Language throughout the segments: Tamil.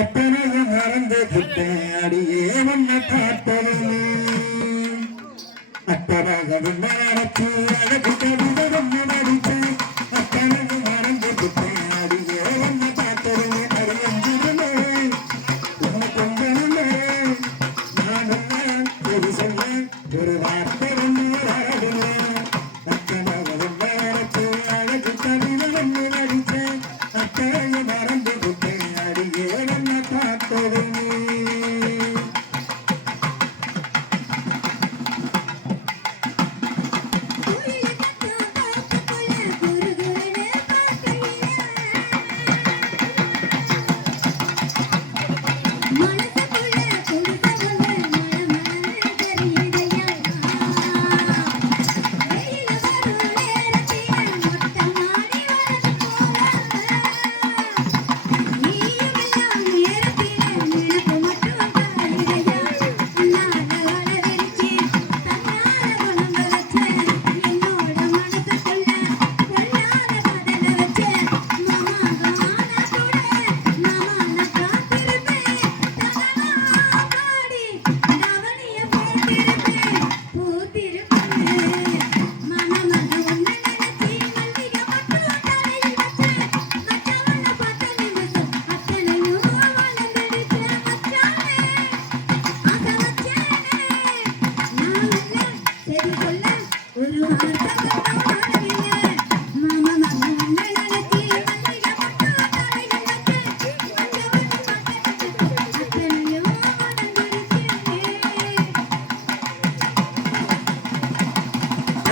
அப்பனையும் மறந்து அடியே உன்னை பார்ப்பதும் அப்பனாக நடத்தி அழகு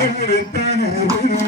Every time I